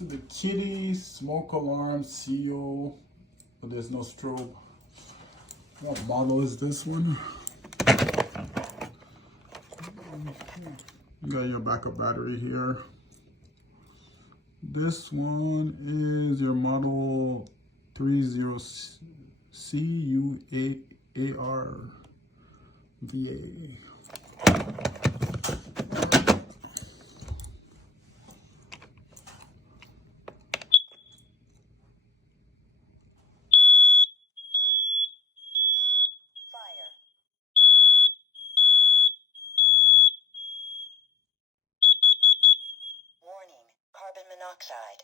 to the Kidde smoke alarm seal, but there's no strobe. What model is this one? You got your backup battery here. This one is your model 30CUAR VA. Fire. Warning, carbon monoxide.